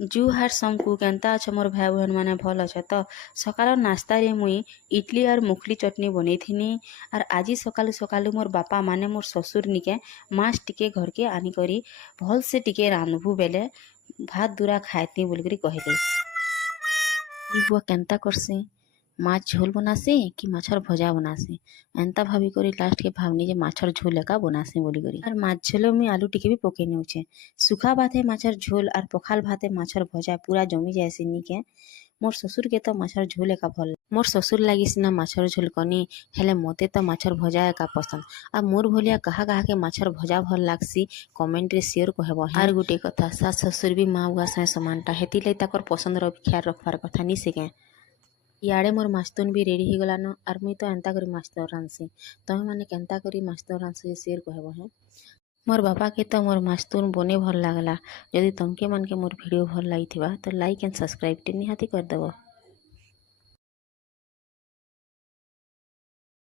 जुहार समकु केन्ता अछ मोर भाई बहन माने भल अछ तो सकाल नास्ता रे मुई इडली और मुखली चटनी बनैथिनी। और आज सकालु सकालु मोर बापा माने मोर ससुर निके माछ टिके घर के आनी करी भल से टिके रांधबू बेले भात दूरा खाएती बोलकरी कहले। बुआ केन्ता करसी माछ झोल बनासी कि माछर भजा बनासी एंता भाभी करी लास्ट के भावनी जे माछर झोल एका बनासी बोली करी। और माछ झोल में आलू टिके भी पके नेउछे सुखा भाते माछर झोल और पखाल भाते माछर भजा पूरा जमी जाएसी निके। मोर ससुर के तो माछर झोल एका भल मोर ससुर लगी सिना माछर झोल कनी हेले मते तो माछर भजा एका पसंद। आ मोर भलिया कहा कहा के माछर भजा भल लागसी कमेंट रे शेयर कहबो। और गुटे कथा सास ससुर भी माँ बुआ से समानटा हेती ले ताकर पसंद रो ख्याल रखवार कथा नि सिके। इे मोर मास्तुन भी रेडी हो गलान और मुई तो एंता करी माछ रांधसी तमे माने केन्ता करी माछ रांधसी शेयर कहबो है। मोर बापा के तो मोर मास्तुन बने भल लागला। यदि तमके मन के मोर वीडियो भल लागिथिबा तो लाइक एंड सब्सक्राइब टे निहाती कर देबो।